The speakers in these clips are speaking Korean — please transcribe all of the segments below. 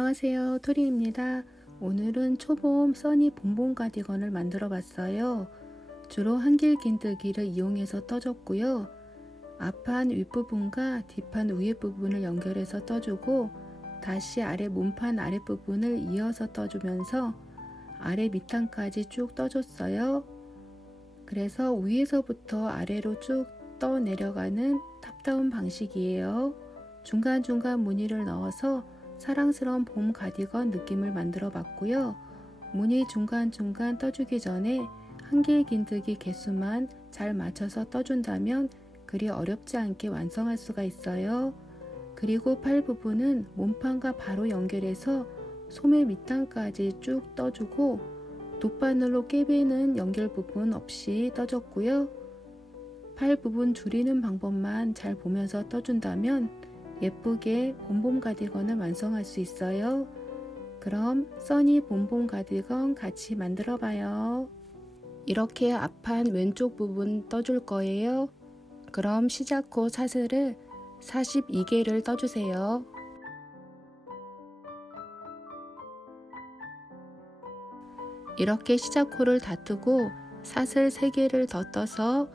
안녕하세요, 토리입니다. 오늘은 초봄 써니 봄봄 가디건을 만들어 봤어요. 주로 한길 긴뜨기를 이용해서 떠줬고요. 앞판 윗부분과 뒷판 위에부분을 연결해서 떠주고 다시 아래 몸판 아랫부분을 이어서 떠주면서 아래 밑판까지 쭉 떠줬어요. 그래서 위에서부터 아래로 쭉 떠 내려가는 탑다운 방식이에요. 중간중간 무늬를 넣어서 사랑스러운 봄 가디건 느낌을 만들어 봤고요. 무늬 중간중간 떠주기 전에 한길 긴뜨기 개수만 잘 맞춰서 떠준다면 그리 어렵지 않게 완성할 수가 있어요. 그리고 팔 부분은 몸판과 바로 연결해서 소매 밑단까지 쭉 떠주고 돗바늘로 꿰매는 연결 부분 없이 떠줬고요. 팔 부분 줄이는 방법만 잘 보면서 떠준다면 예쁘게 봄봄 가디건을 완성할 수 있어요. 그럼 써니 봄봄 가디건 같이 만들어 봐요. 이렇게 앞판 왼쪽 부분 떠줄 거예요. 그럼 시작코 사슬을 42개를 떠주세요. 이렇게 시작코를 다 뜨고 사슬 3개를 더 떠서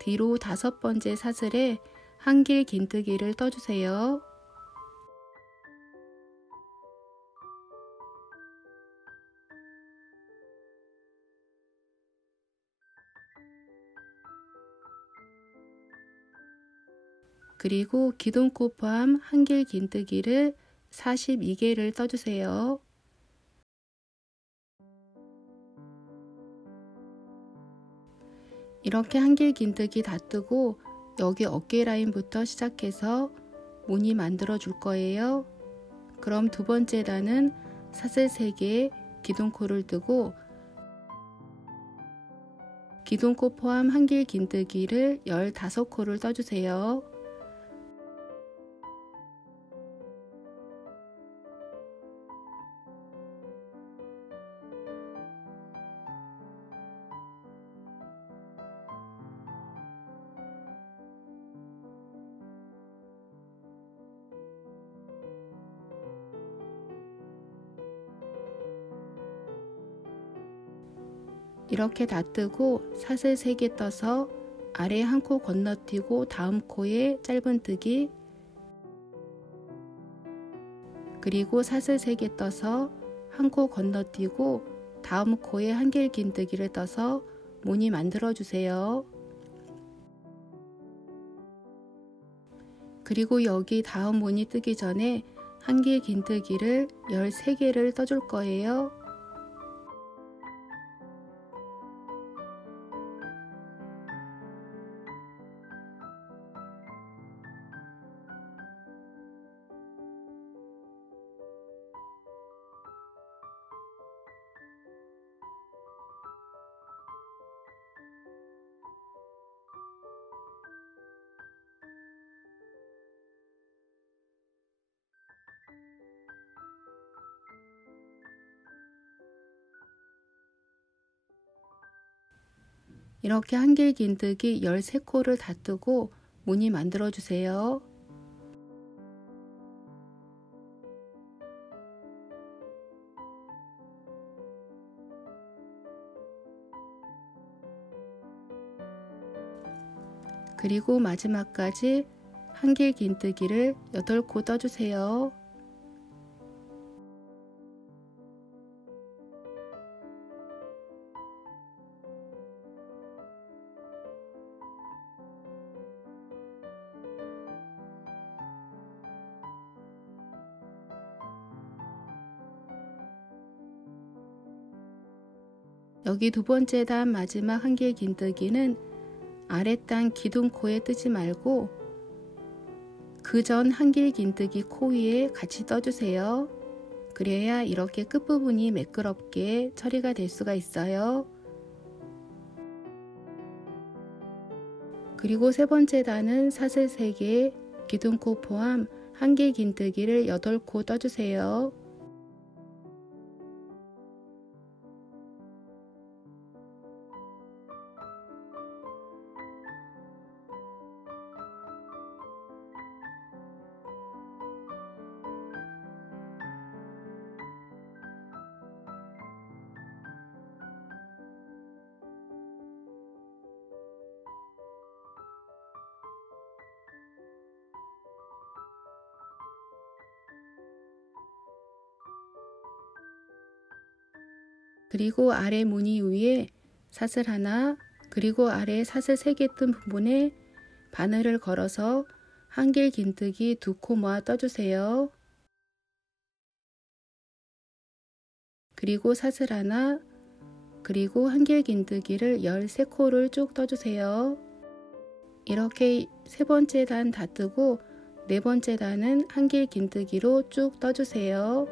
뒤로 5번째 사슬에 한길 긴뜨기를 떠주세요. 그리고 기둥코 포함 한길 긴뜨기를 42개를 떠주세요. 이렇게 한길 긴뜨기 다 뜨고 여기 어깨 라인부터 시작해서 무늬 만들어 줄 거예요. 그럼 두 번째 단은 사슬 3개 기둥코를 뜨고 기둥코 포함 한길 긴뜨기를 15코를 떠주세요. 이렇게 다 뜨고 사슬 3개 떠서 아래 한 코 건너뛰고 다음 코에 짧은뜨기 그리고 사슬 3개 떠서 한 코 건너뛰고 다음 코에 한길 긴뜨기를 떠서 무늬 만들어 주세요. 그리고 여기 다음 무늬 뜨기 전에 한길 긴뜨기를 13개를 떠줄 거예요. 이렇게 한길 긴뜨기 13코를 다 뜨고 무늬 만들어 주세요. 그리고 마지막까지 한길 긴뜨기를 8코 떠주세요. 여기 두 번째 단 마지막 한길 긴뜨기는 아랫단 기둥코에 뜨지 말고 그 전 한길 긴뜨기 코 위에 같이 떠주세요. 그래야 이렇게 끝부분이 매끄럽게 처리가 될 수가 있어요. 그리고 세 번째 단은 사슬 3개, 기둥코 포함 한길 긴뜨기를 8코 떠주세요. 그리고 아래 무늬 위에 사슬 하나, 그리고 아래 사슬 3개 뜬 부분에 바늘을 걸어서 한길 긴뜨기 2코 모아 떠주세요. 그리고 사슬 하나, 그리고 한길 긴뜨기를 13코를 쭉 떠주세요. 이렇게 3번째 단 다 뜨고 4번째 단은 한길 긴뜨기로 쭉 떠주세요.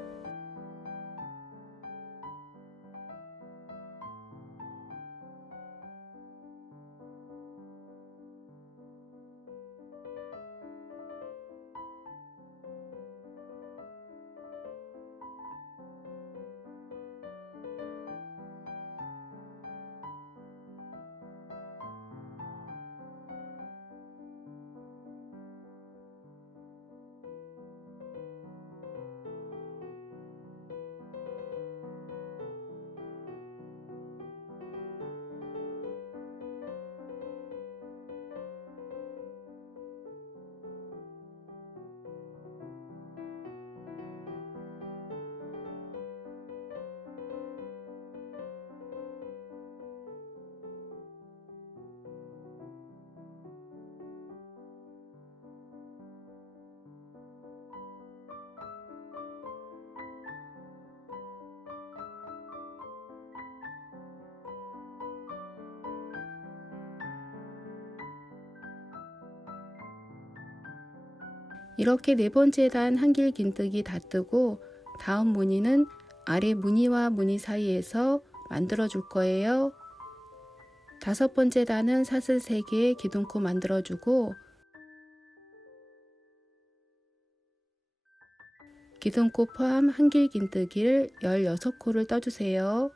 이렇게 4번째 단 한길 긴뜨기 다 뜨고 다음 무늬는 아래 무늬와 무늬 사이에서 만들어 줄 거예요. 5번째 단은 사슬 3개의 기둥코 만들어 주고 기둥코 포함 한길 긴뜨기를 16코를 떠주세요.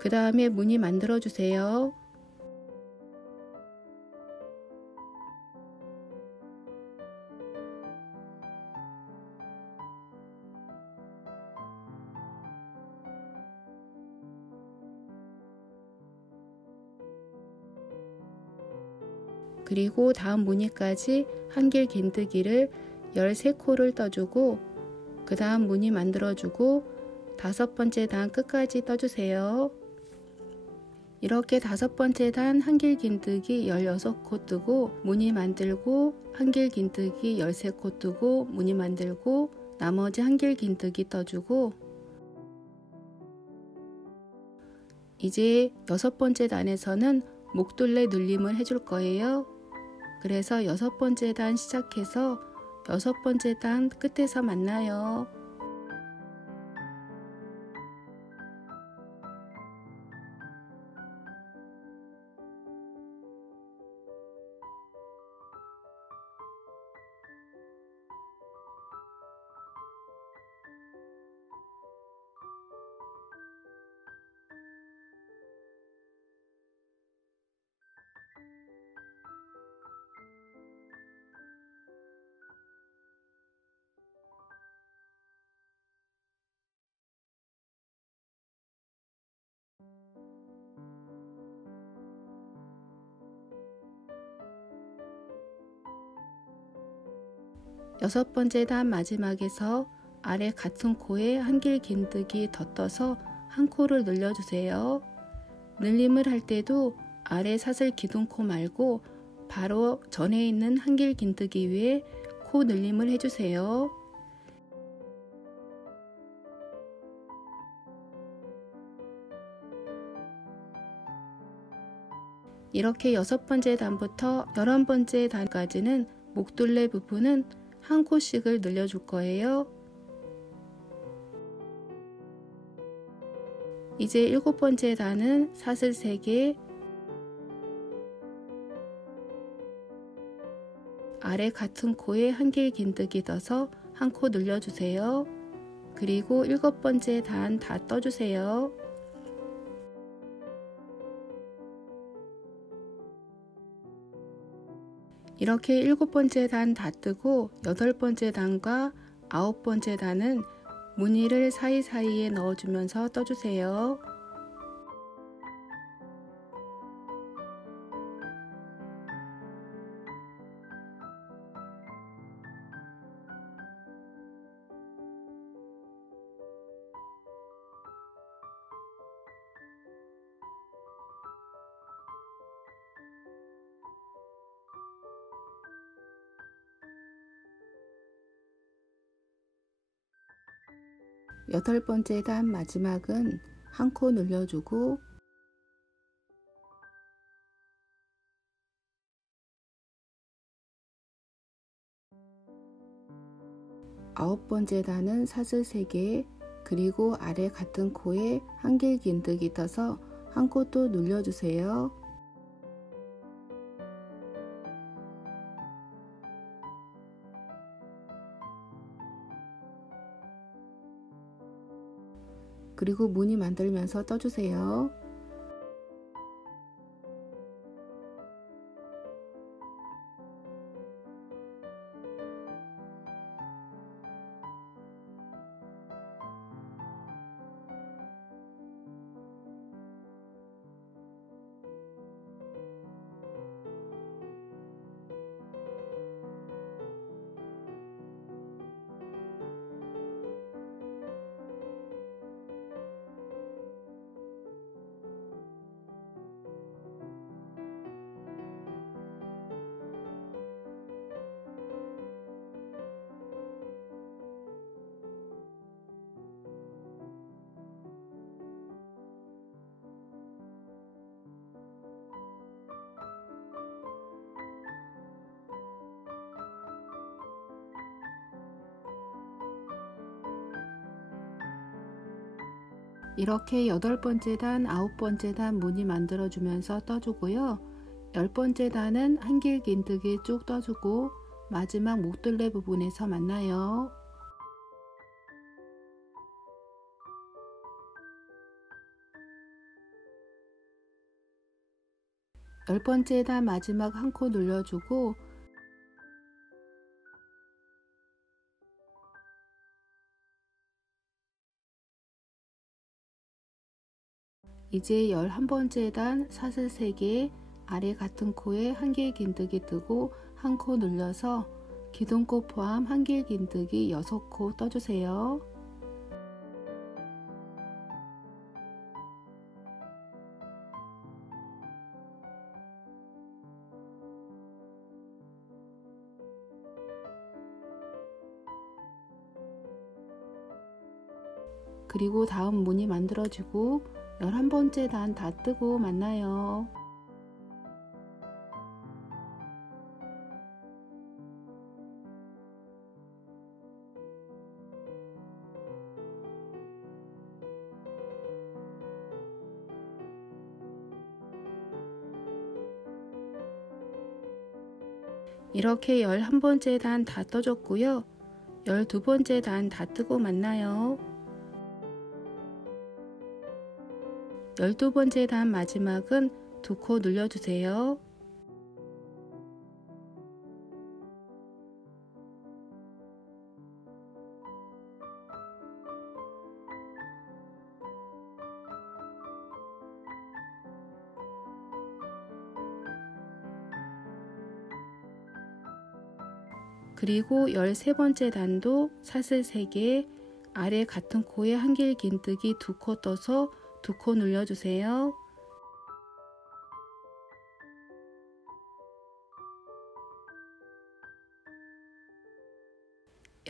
그 다음에 무늬 만들어 주세요. 그리고 다음 무늬까지 한길 긴뜨기를 13코를 떠주고 그 다음 무늬 만들어주고 5번째 단 끝까지 떠주세요. 이렇게 5번째 단 한길 긴뜨기 16코 뜨고 무늬 만들고 한길 긴뜨기 13코 뜨고 무늬 만들고 나머지 한길 긴뜨기 떠주고 이제 6번째 단에서는 목둘레 눌림을 해줄 거예요. 그래서 6번째 단 시작해서 6번째 단 끝에서 만나요. 여섯 번째 단 마지막에서 아래 같은 코에 한길 긴뜨기 더 떠서 한 코를 늘려주세요. 늘림을 할 때도 아래 사슬 기둥코 말고 바로 전에 있는 한길 긴뜨기 위에 코 늘림을 해주세요. 이렇게 6번째 단부터 11번째 단까지는 목둘레 부분은 한 코씩을 늘려줄 거예요. 이제 7번째 단은 사슬 3개, 아래 같은 코에 한길 긴뜨기 넣어서 한 코 늘려주세요. 그리고 7번째 단 다 떠주세요. 이렇게 7번째 단 다 뜨고 8번째 단과 9번째 단은 무늬를 사이사이에 넣어주면서 떠주세요. 여덟 번째 단 마지막은 한 코 늘려주고 아홉 번째 단은 사슬 3개, 그리고 아래 같은 코에 한길긴뜨기 떠서 한 코 또 눌러주세요. 그리고 무늬 만들면서 떠주세요. 이렇게 8번째 단, 9번째 단 무늬 만들어주면서 떠주고요. 10번째 단은 한길긴뜨기 쭉 떠주고 마지막 목둘레 부분에서 만나요. 10번째 단 마지막 한 코 눌러주고 이제 11번째 단 사슬 3개, 아래 같은 코에 한길긴뜨기 뜨고 한 코 눌러서 기둥코 포함 한길긴뜨기 6코 떠주세요. 그리고 다음 무늬 만들어주고 11번째 단 다 뜨고 만나요. 이렇게 11번째 단 다 떠줬고요. 12번째 단 다 뜨고 만나요. 12번째 단 마지막은 2코 눌러주세요. 그리고 13번째 단도 사슬 3개, 아래 같은 코에 한길긴뜨기 2코 떠서 2코 눌러주세요.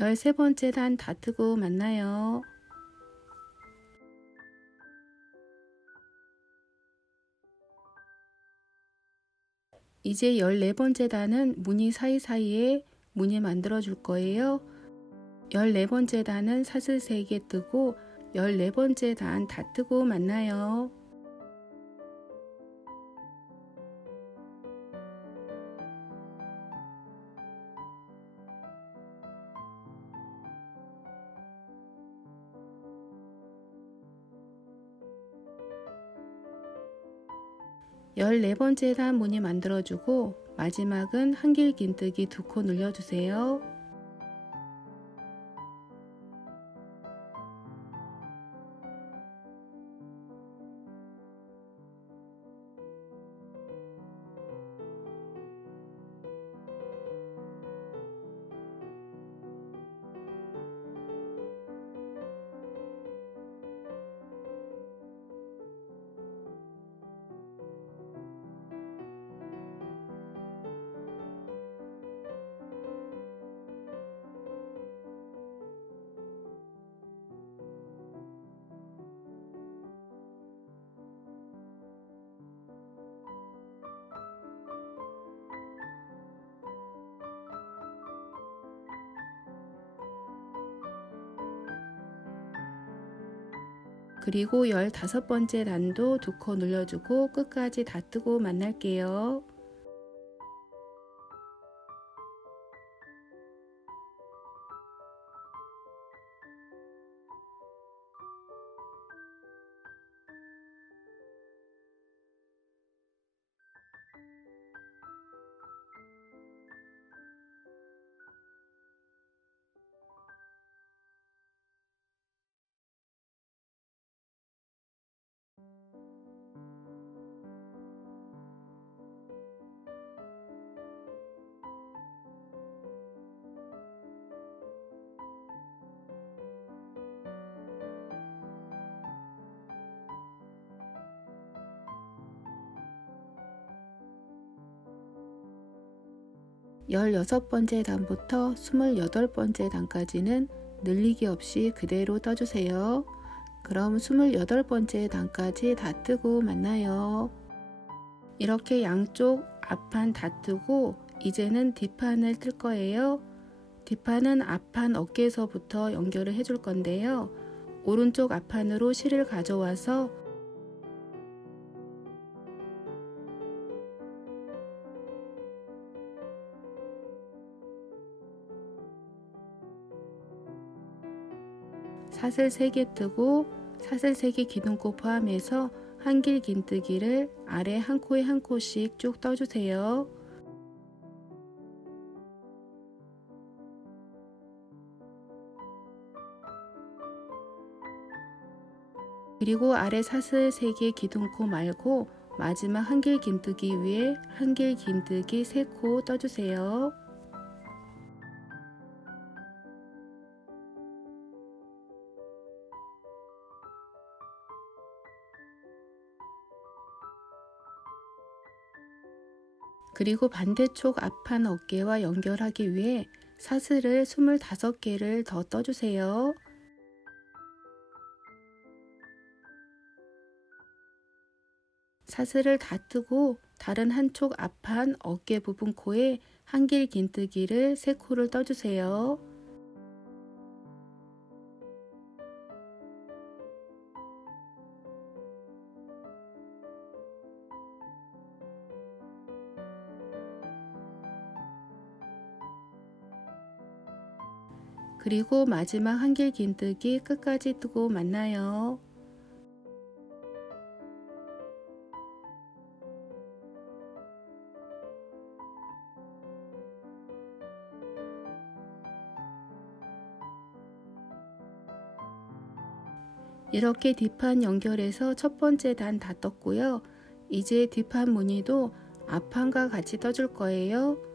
열세 번째 단 다 뜨고 만나요. 이제 14번째 단은 무늬 사이사이에 무늬 만들어 줄 거예요. 14번째 단은 사슬 3개 뜨고 14번째 단 다 뜨고 만나요. 열네 번째 단 무늬 만들어주고 마지막은 한길긴뜨기 2코 눌려주세요. 그리고 15번째 단도 2코 눌러주고 끝까지 다 뜨고 만날게요. 열여섯 번째 단부터 28번째 단까지는 늘리기 없이 그대로 떠주세요. 그럼 28번째 단까지 다 뜨고 만나요. 이렇게 양쪽 앞판 다 뜨고 이제는 뒷판을 뜰 거예요. 뒷판은 앞판 어깨에서부터 연결을 해줄 건데요. 오른쪽 앞판으로 실을 가져와서 사슬 3개 뜨고 사슬 3개 기둥코 포함해서 한길긴뜨기를 아래 한 코에 한 코씩 쭉 떠주세요. 그리고 아래 사슬 3개 기둥코 말고 마지막 한길긴뜨기 위에 한길긴뜨기 3코 떠주세요. 그리고 반대쪽 앞판 어깨와 연결하기 위해 사슬을 25개를 더 떠주세요. 사슬을 다 뜨고 다른 한쪽 앞판 어깨 부분 코에 한길긴뜨기를 3코를 떠주세요. 그리고 마지막 한길긴뜨기 끝까지 뜨고 만나요. 이렇게 뒷판 연결해서 첫 번째 단 다 떴고요. 이제 뒷판 무늬도 앞판과 같이 떠줄 거예요.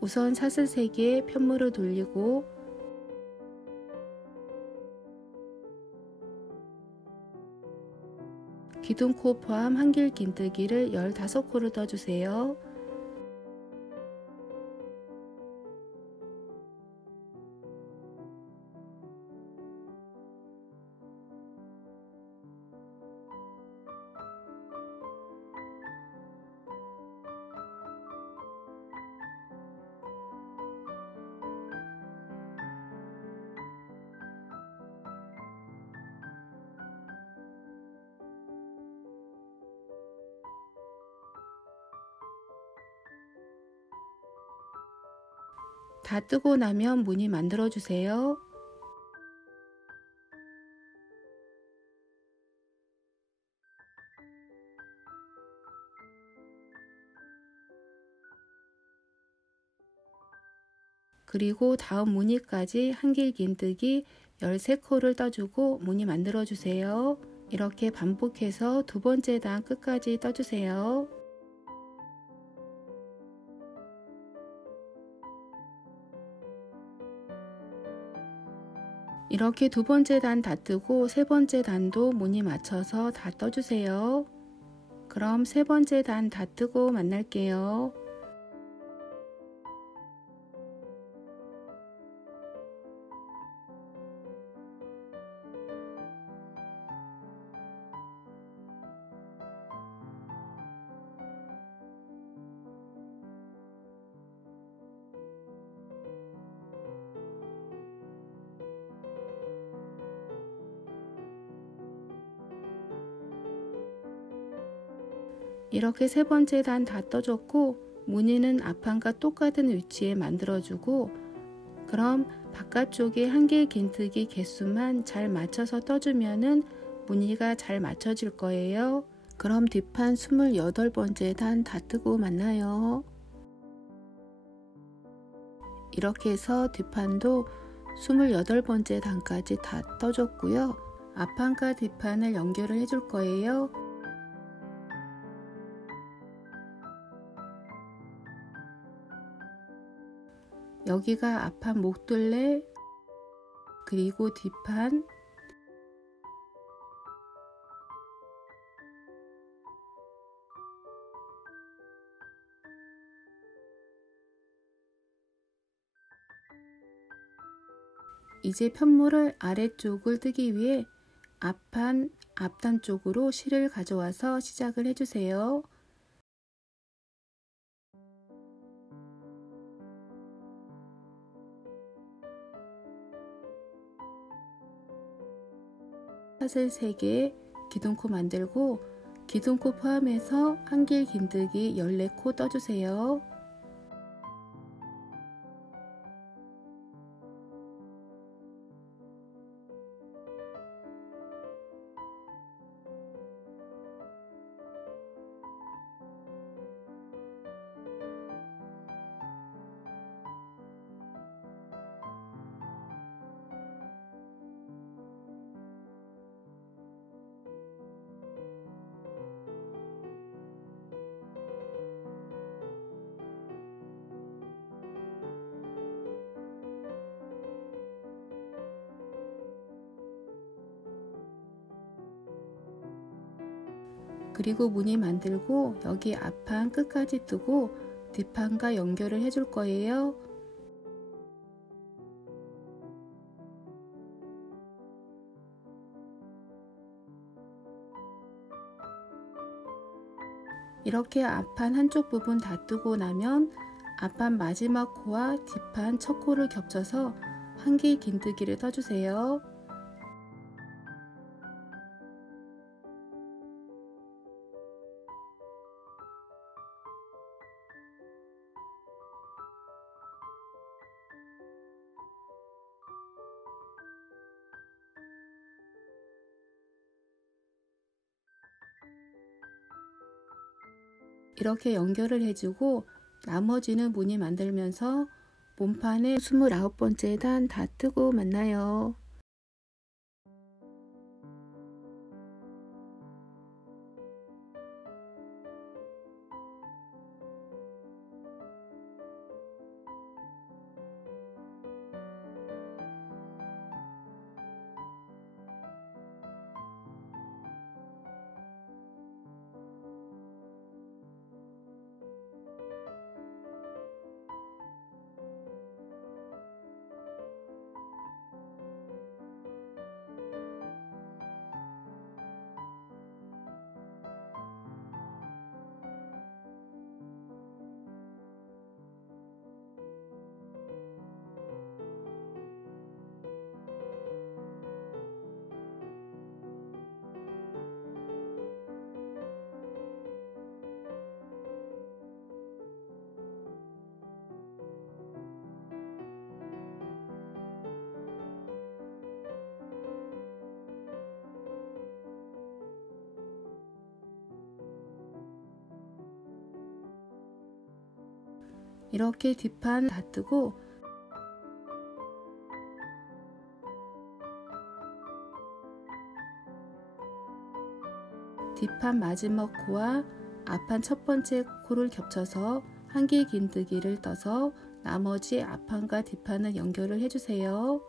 우선 사슬 3개 편물을 돌리고 기둥코 포함 한길긴뜨기를 15코를 떠주세요. 다 뜨고 나면 무늬 만들어 주세요. 그리고 다음 무늬까지 한길긴뜨기 13코를 떠주고 무늬 만들어 주세요. 이렇게 반복해서 두 번째 단 끝까지 떠주세요. 이렇게 두 번째 단 다 뜨고 세 번째 단도 무늬 맞춰서 다 떠주세요. 그럼 세 번째 단 다 뜨고 만날게요. 이렇게 세 번째 단 다 떠줬고 무늬는 앞판과 똑같은 위치에 만들어주고 그럼 바깥쪽에 한길긴뜨기 개수만 잘 맞춰서 떠주면은 무늬가 잘 맞춰질 거예요. 그럼 뒷판 28번째 단 다 뜨고 만나요. 이렇게 해서 뒷판도 28번째 단까지 다 떠줬고요. 앞판과 뒷판을 연결을 해줄 거예요. 여기가 앞판 목둘레 그리고 뒷판 이제 편물을 아래쪽을 뜨기 위해 앞판 앞단 쪽으로 실을 가져와서 시작을 해주세요. 사슬 3개 기둥코 만들고 기둥코 포함해서 한길긴뜨기 14코 떠주세요. 그리고 무늬 만들고 여기 앞판 끝까지 뜨고 뒷판과 연결을 해줄 거예요. 이렇게 앞판 한쪽 부분 다 뜨고 나면 앞판 마지막 코와 뒷판 첫 코를 겹쳐서 한길긴뜨기를 떠주세요. 이렇게 연결을 해주고 나머지는 무늬 만들면서 몸판에 29번째 단 다 뜨고 만나요. 이렇게 뒷판 다 뜨고 뒷판 마지막 코와 앞판 첫 번째 코를 겹쳐서 한길긴뜨기를 떠서 나머지 앞판과 뒷판을 연결을 해주세요.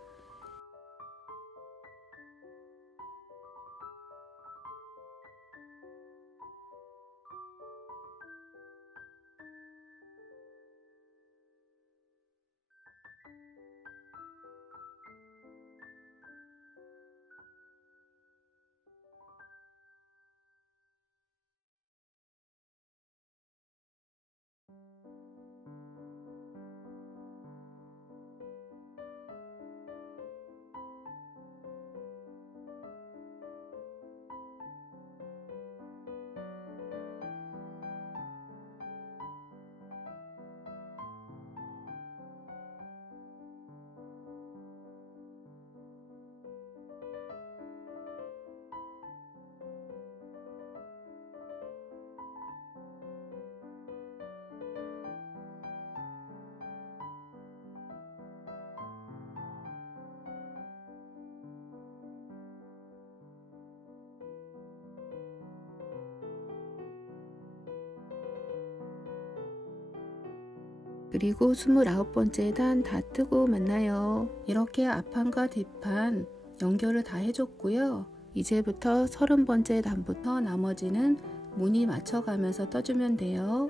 그리고 29번째 단 다 뜨고 만나요. 이렇게 앞판과 뒷판 연결을 다 해줬고요. 이제부터 30번째 단부터 나머지는 무늬 맞춰가면서 떠주면 돼요.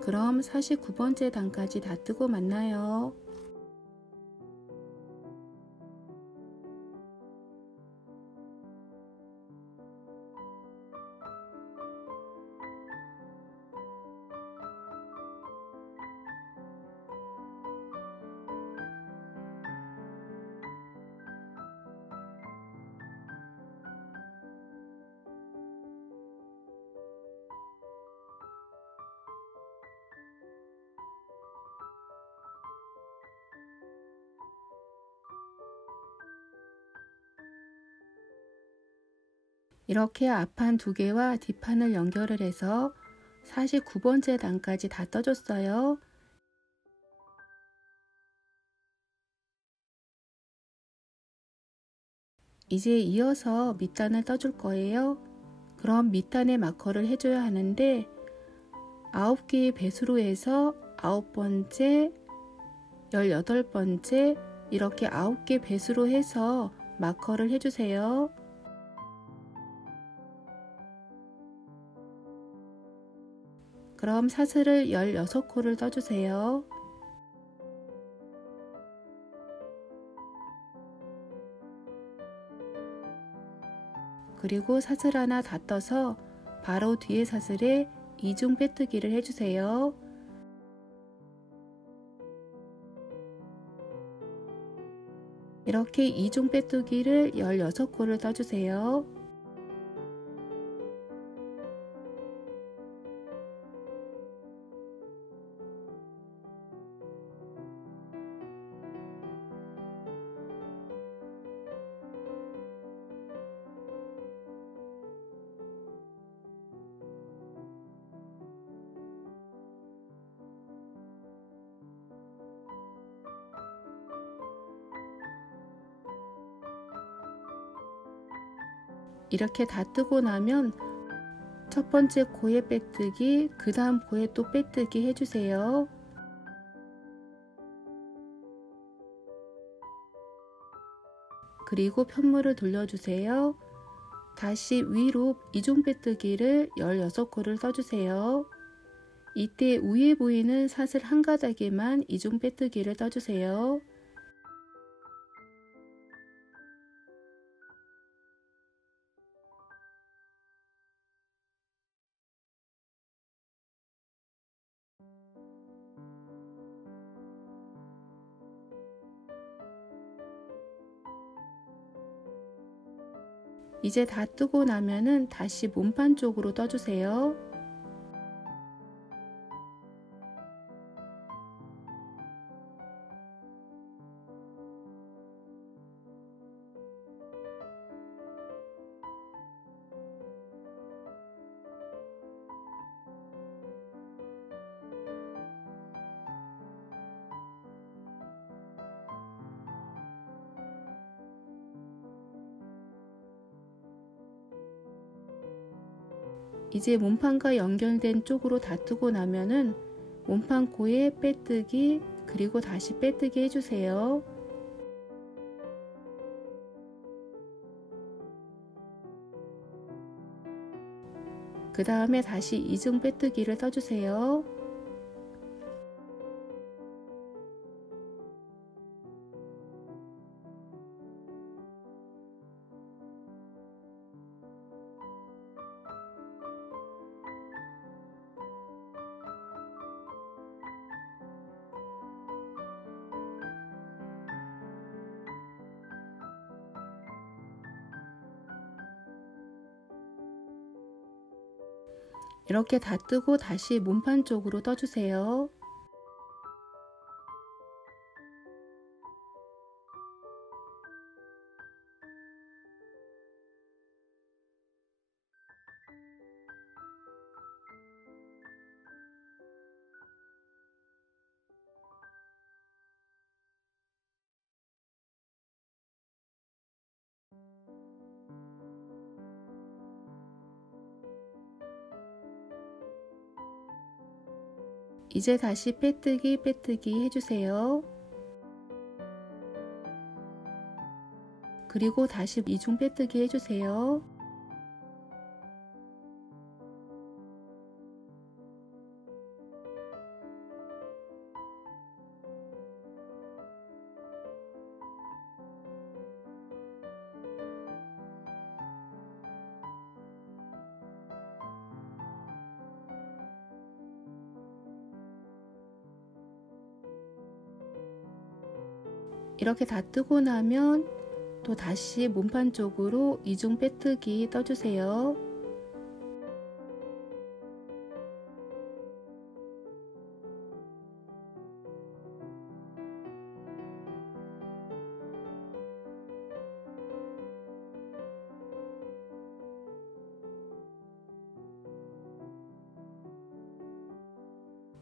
그럼 49번째 단까지 다 뜨고 만나요. 이렇게 앞판 2개와 뒷판을 연결을 해서 49번째 단까지 다 떠줬어요. 이제 이어서 밑단을 떠줄 거예요. 그럼 밑단에 마커를 해줘야 하는데 9개의 배수로 해서 9번째, 18번째 이렇게 9개 배수로 해서 마커를 해주세요. 그럼 사슬을 16코를 떠주세요. 그리고 사슬 하나 다 떠서 바로 뒤에 사슬에 이중 빼뜨기를 해주세요. 이렇게 이중 빼뜨기를 16코를 떠주세요. 이렇게 다 뜨고 나면 첫 번째 코에 빼뜨기, 그 다음 코에 또 빼뜨기 해주세요. 그리고 편물을 돌려주세요. 다시 위로 이중 빼뜨기를 16코를 떠주세요. 이때 위에 보이는 사슬 한 가닥에만 이중 빼뜨기를 떠주세요. 이제 다 뜨고 나면은 다시 몸판 쪽으로 떠주세요. 이제 몸판과 연결된 쪽으로 다 뜨고 나면은 몸판 코에 빼뜨기 그리고 다시 빼뜨기 해주세요. 그 다음에 다시 이중 빼뜨기를 떠주세요. 이렇게 다 뜨고 다시 몸판 쪽으로 떠주세요. 이제 다시 빼뜨기 해주세요. 그리고 다시 이중 빼뜨기 해주세요. 이렇게 다 뜨고 나면 또 다시 몸판 쪽으로 이중 빼뜨기 떠주세요.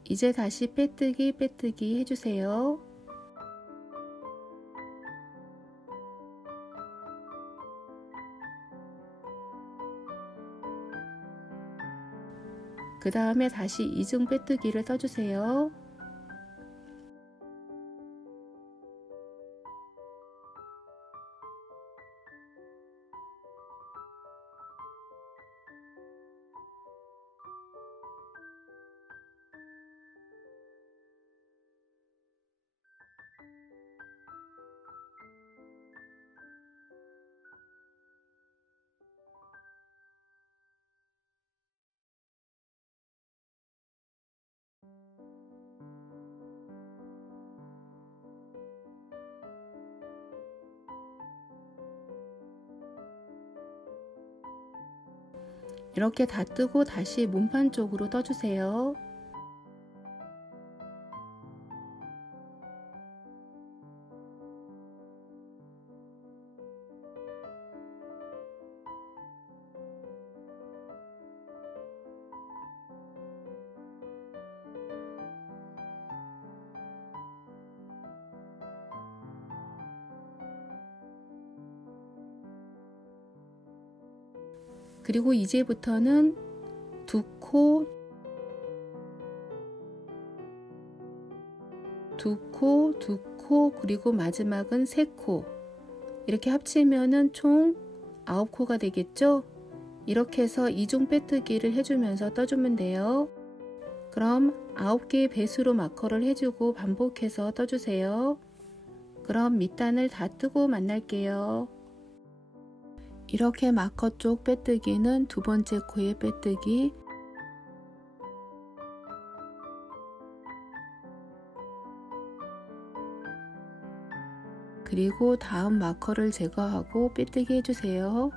이제 다시 빼뜨기 해주세요. 그 다음에 다시 이중 빼뜨기를 떠주세요. 이렇게 다 뜨고 다시 몸판 쪽으로 떠주세요. 그리고 이제부터는 두 코, 그리고 마지막은 세 코. 이렇게 합치면은 총 9코가 되겠죠? 이렇게 해서 이중 빼뜨기를 해주면서 떠주면 돼요. 그럼 9개의 배수로 마커를 해주고 반복해서 떠주세요. 그럼 밑단을 다 뜨고 만날게요. 이렇게 마커 쪽 빼뜨기는 두 번째 코에 빼뜨기, 그리고 다음 마커를 제거하고 빼뜨기 해주세요.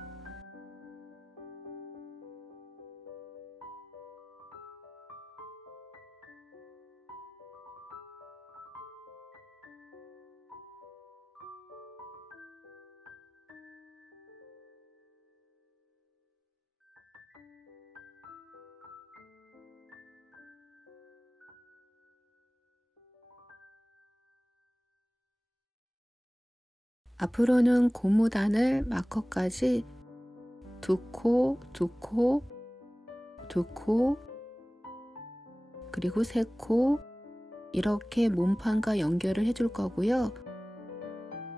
앞으로는 고무단을 마커까지 두 코, 두 코, 그리고 세 코, 이렇게 몸판과 연결을 해줄 거고요.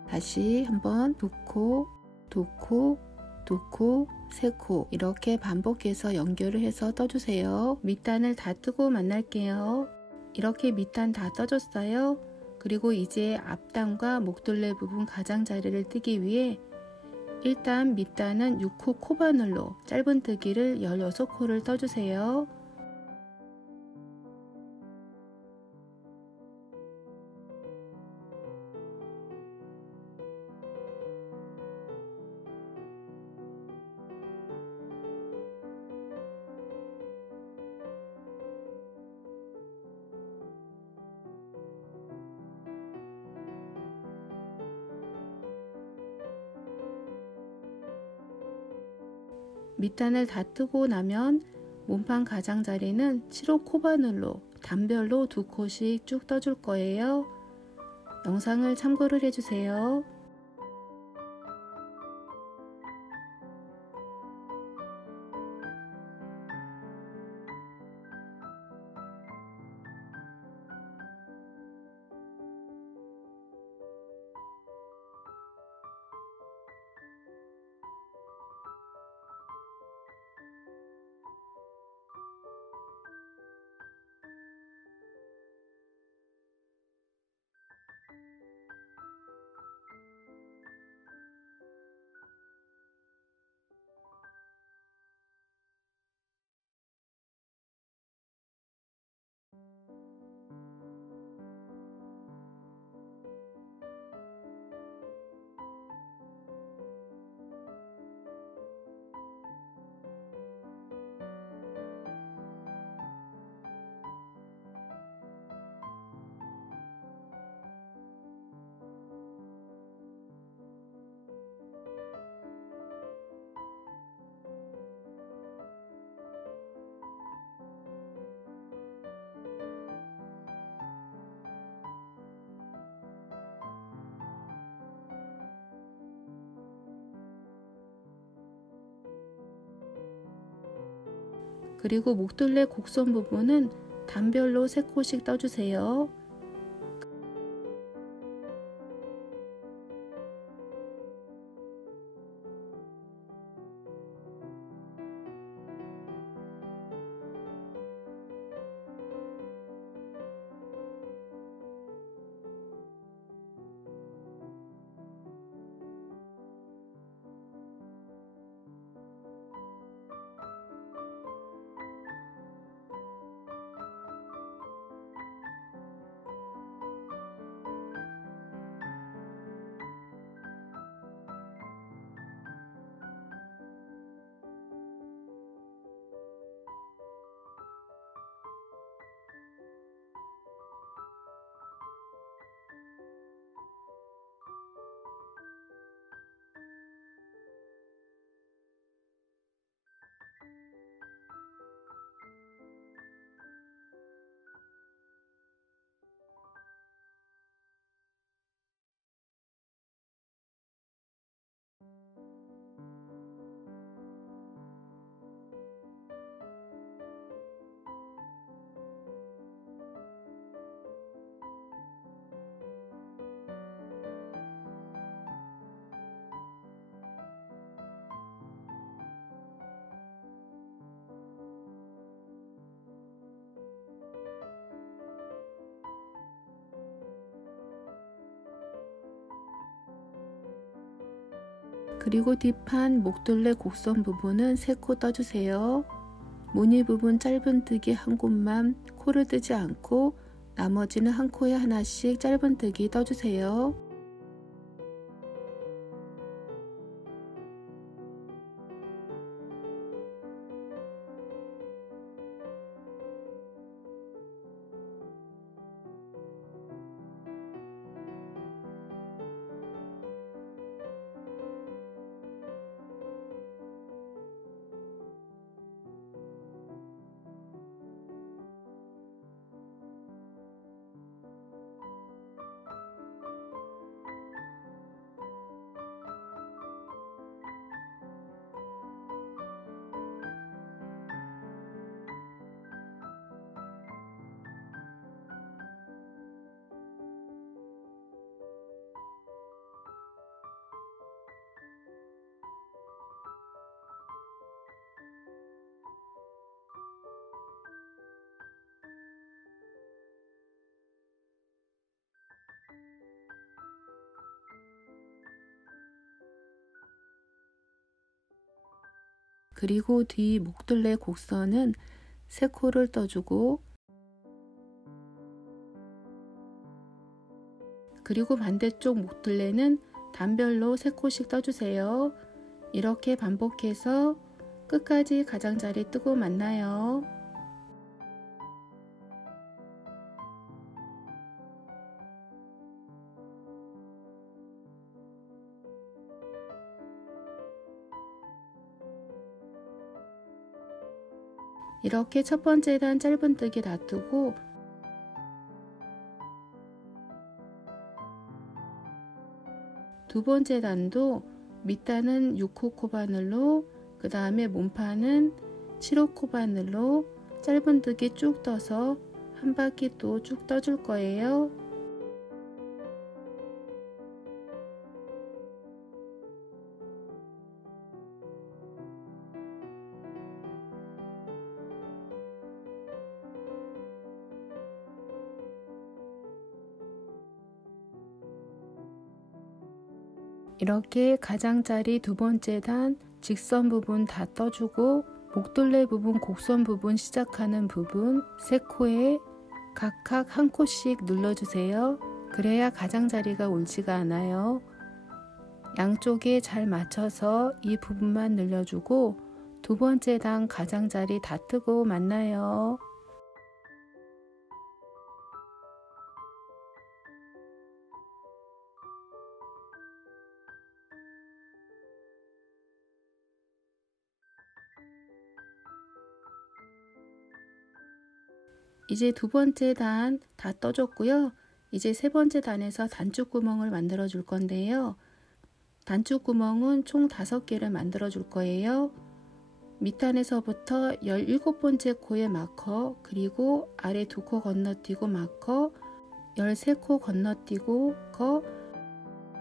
다시 한번 두 코, 두 코, 두 코, 세 코 이렇게 반복해서 연결을 해서 떠주세요. 밑단을 다 뜨고 만날게요. 이렇게 밑단 다 떠줬어요. 그리고 이제 앞단과 목둘레 부분 가장자리를 뜨기 위해 일단 밑단은 6코 코바늘로 짧은뜨기를 16코를 떠주세요. 밑단을 다 뜨고 나면 몸판 가장자리는 7호 코바늘로 단별로 2코씩 쭉 떠줄 거예요. 영상을 참고를 해주세요. 그리고 목둘레 곡선 부분은 단별로 3코씩 떠주세요. 그리고 뒷판 목둘레 곡선 부분은 3코 떠주세요. 무늬 부분 짧은뜨기 한 곳만 코를 뜨지 않고 나머지는 한 코에 하나씩 짧은뜨기 떠주세요. 그리고 뒤 목둘레 곡선은 3코를 떠주고, 그리고 반대쪽 목둘레는 단별로 3코씩 떠주세요. 이렇게 반복해서 끝까지 가장자리 뜨고 만나요. 이렇게 첫 번째 단 짧은뜨기 놔두고 두 번째 단도 밑단은 6호 코바늘로, 그 다음에 몸판은 7호 코바늘로 짧은뜨기 쭉 떠서 한 바퀴 또 쭉 떠줄 거예요. 이렇게 가장자리 두 번째 단 직선 부분 다 떠주고 목둘레 부분 곡선 부분 시작하는 부분 3코에 각각 한 코씩 눌러주세요. 그래야 가장자리가 울지가 않아요. 양쪽에 잘 맞춰서 이 부분만 늘려주고 두 번째 단 가장자리 다 뜨고 만나요. 이제 두 번째 단 다 떠줬고요. 이제 세 번째 단에서 단축 구멍을 만들어 줄 건데요. 단축 구멍은 총 5개를 만들어 줄 거예요. 밑단에서부터 17번째 코에 마커, 그리고 아래 2코 건너뛰고 마커, 13코 건너뛰고 거,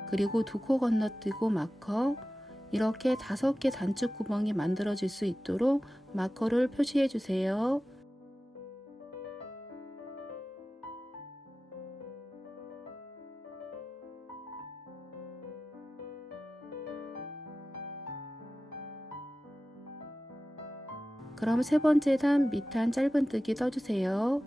그리고 2코 건너뛰고 마커, 이렇게 5개 단축 구멍이 만들어질 수 있도록 마커를 표시해 주세요. 그럼 세 번째 단 밑단 짧은뜨기 떠주세요.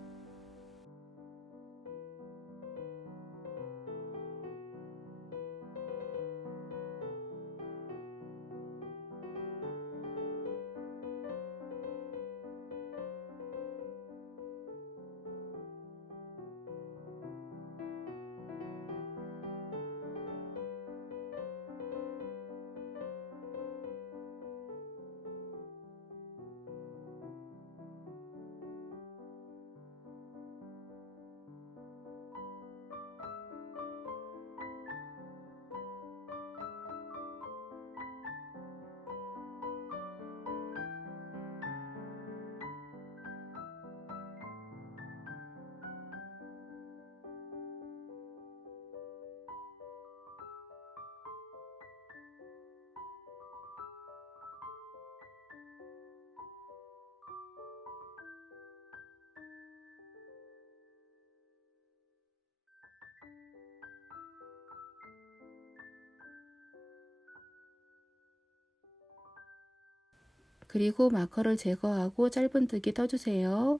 그리고 마커를 제거하고 짧은뜨기 떠주세요.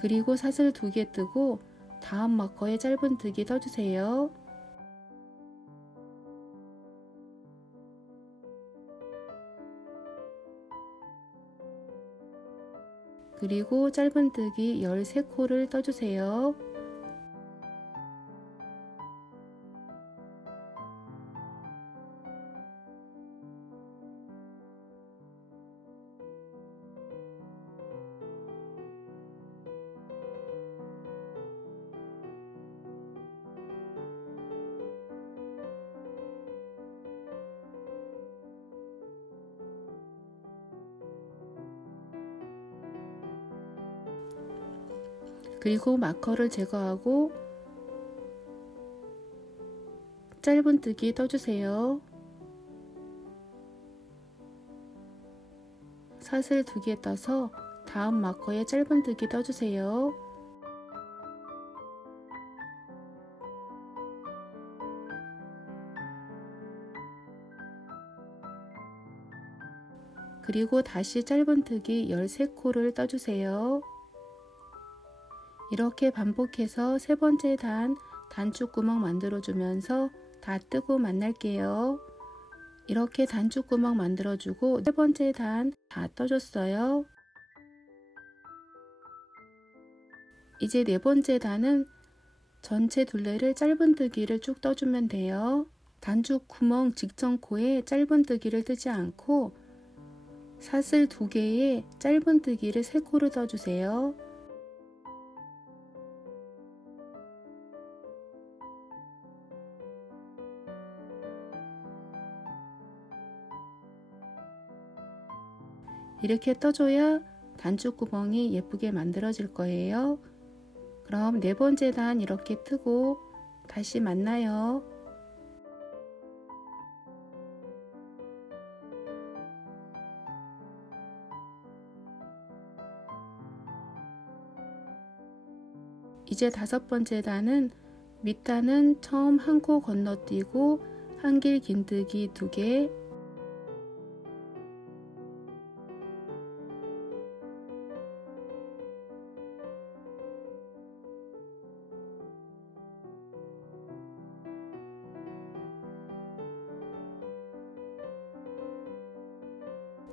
그리고 사슬 2개 뜨고 다음 마커에 짧은뜨기 떠주세요. 그리고 짧은뜨기 13코를 떠주세요. 그리고 마커를 제거하고 짧은뜨기 떠주세요. 사슬 2개 떠서 다음 마커에 짧은뜨기 떠주세요. 그리고 다시 짧은뜨기 13코를 떠주세요. 이렇게 반복해서 세 번째 단 단축구멍 만들어주면서 다 뜨고 만날게요. 이렇게 단축구멍 만들어주고 세 번째 단 다 떠줬어요. 이제 네 번째 단은 전체 둘레를 짧은뜨기를 쭉 떠주면 돼요. 단축구멍 직전 코에 짧은뜨기를 뜨지 않고 사슬 2개에 짧은뜨기를 3코를 떠주세요. 이렇게 떠줘야 단축구멍이 예쁘게 만들어질 거예요. 그럼 네 번째 단 이렇게 뜨고 다시 만나요. 이제 다섯 번째 단은 밑단은 처음 한 코 건너뛰고 한길 긴뜨기 2개,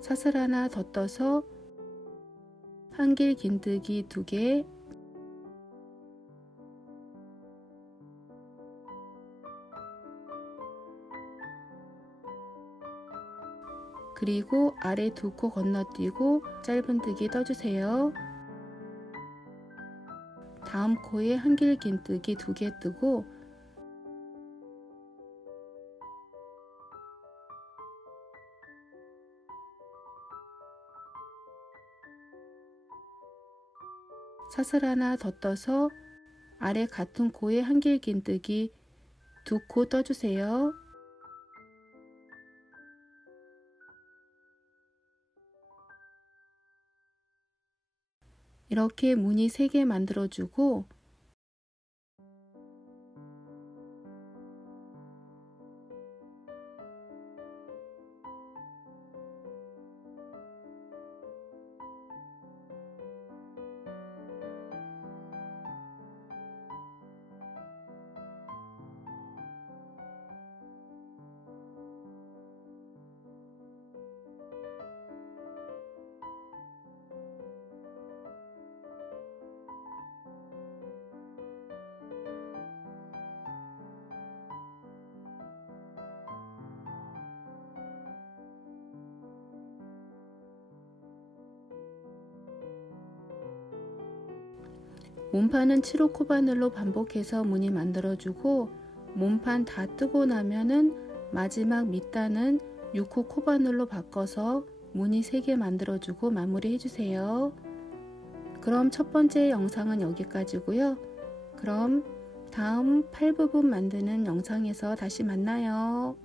사슬 하나 더 떠서 한길 긴뜨기 2개, 그리고 아래 2코 건너뛰고 짧은뜨기 떠주세요. 다음 코에 한길 긴뜨기 2개 뜨고 사슬 하나 더 떠서 아래 같은 코에 한길 긴뜨기 2코 떠주세요. 이렇게 무늬 3개 만들어주고 몸판은 7호 코바늘로 반복해서 무늬 만들어주고 몸판 다 뜨고 나면은 마지막 밑단은 6호 코바늘로 바꿔서 무늬 3개 만들어주고 마무리 해주세요. 그럼 첫 번째 영상은 여기까지고요. 그럼 다음 팔 부분 만드는 영상에서 다시 만나요.